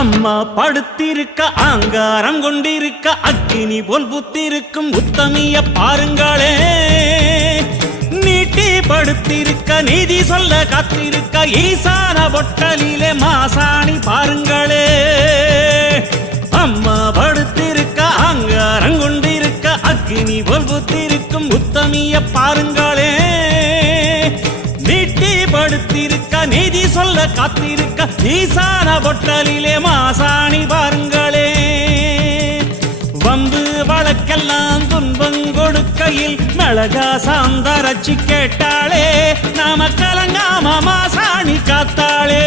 அம்மா படுத்திருக்க ஆங்காரம் கொண்டிருக்க அக்கினி போல் புத்திருக்கும் உத்தமிய பாருங்களே. நீட்டி படுத்திருக்க நீதி சொல்ல காத்திருக்க ஈசான பொட்டலிலே மாசாணி பாருங்களே. அம்மா படுத்திருக்க ஆங்காரம் கொண்டிருக்க அக்கினி போல் புத்திருக்கும் உத்தமிய பாருங்களே. நீட்டி படுத்திருக்க நீதி சொல்ல காத்திருக்க ஈசான பொட்டலிலே மாசாணி பாருங்களே. வம்பு வழக்கெல்லாம் துன்பம் கொடுக்கையில் மிளகா சாந்தரச்சி கேட்டாளே. நாம கலங்காம மாசாணி காத்தாளே.